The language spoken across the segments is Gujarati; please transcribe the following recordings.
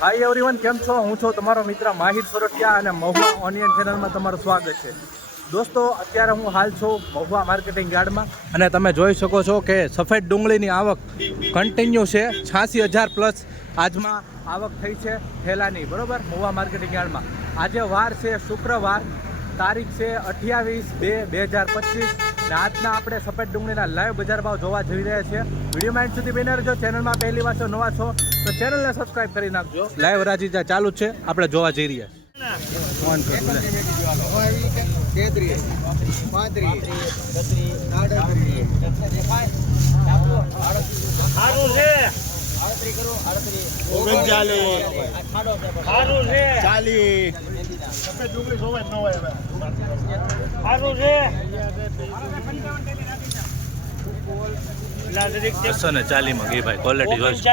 હાઈ એવરીવન કેમ છો? હું છું તમારો મિત્ર માહિર સોરઠિયા અને મહુવા ઓનિયન ચેનલમાં તમારું સ્વાગત છે. દોસ્તો, અત્યારે હું હાલ છું મહુવા માર્કેટિંગ યાર્ડમાં અને તમે જોઈ શકો છો કે સફેદ ડુંગળીની આવક કન્ટિન્યુ છે. છ્યાસી હજાર પ્લસ આજમાં આવક થઈ છે થેલાની બરોબર? મહુવા માર્કેટિંગ યાર્ડમાં. આજે વાર છે શુક્રવાર. તારીખ છે અઠ્યાવીસ બે બે હજાર પચીસ. આજના આપણે સફેદ ડુંગળીના લાઈવ બજાર ભાવ જોવા જઈ રહ્યા છીએ. વીડિયો માઇન્ડ સુધી બની રહેજો. ચેનલમાં પહેલી વાર છો નવા છો તો ચેનલને સબસ્ક્રાઇબ કરી નાખજો. લાઈવ રાજી ચાલુ છે. આપણે જોવા જઈ રહ્યા ચાલીસ. બસો ને ચાલીમાં ગઈ ભાઈ ક્વોલિટી જોઈશું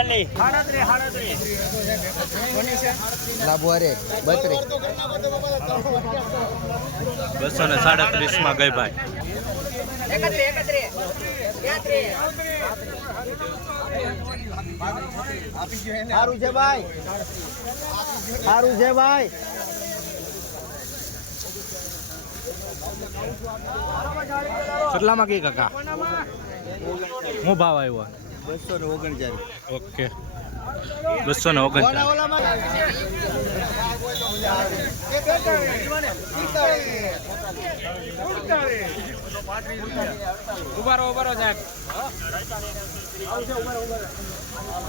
બસો ને સાડત્રીસમાં ગઈ ભાઈ. સારું છે ભાઈ. સારું છે ભાઈ. કેટલામાં ગઈ કાકા? હું ભાવ આવ્યો? બસો ને ઓગણચાલીસ ઓકે. બસો ને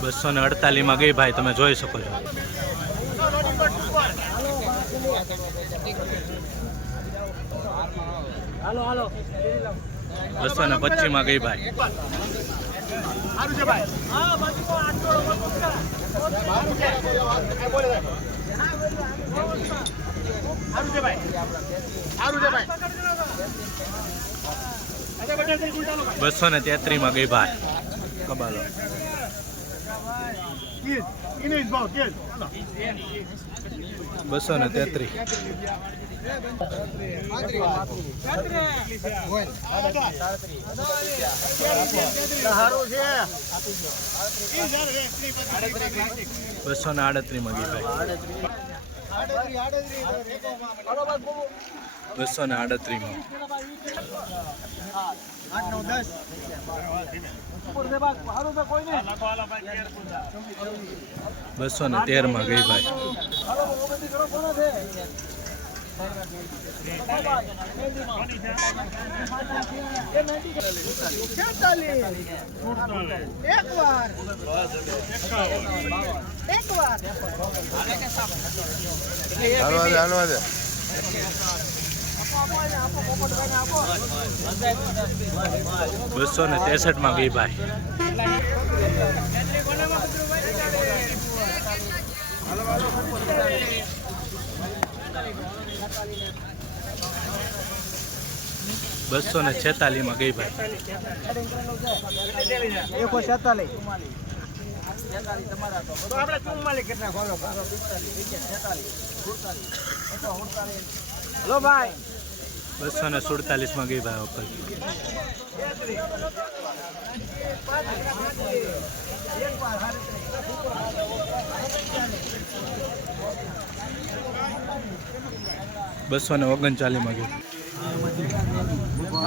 બસો ને અડતાલીસમાં ગઈ ભાઈ, તમે જોઈ શકો છો. બસો ને પચીસમાં ગઈ ભાઈ. બસો ને તેત્રીસમાં ગઈ ભાઈ. કબાલો. બસો ને તેત્રીસ બસો ને આડત્રી ગઈ ભાઈ બસો ને આડત્રીસમાં. બસો ને તેરમાં ગઈ ભાઈ. હાલવા દે બસો ને ત્રેસઠમાં ગઈ ભાઈ. બસો ને છેતાલીસમાં ગઈ ભાઈ. એકસો છેતાલીસ ભાઈ બસો ને સુડતાલીસમાં ગઈ ભાઈ ઓફર બસો ને ઓગણચાલીસમાં ગઈ.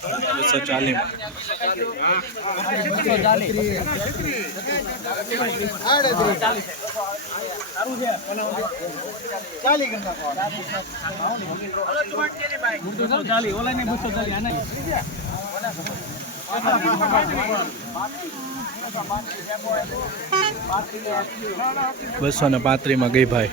બસો ચાલીસમાં બસો ને પાંત્રીમાં ગઈ ભાઈ.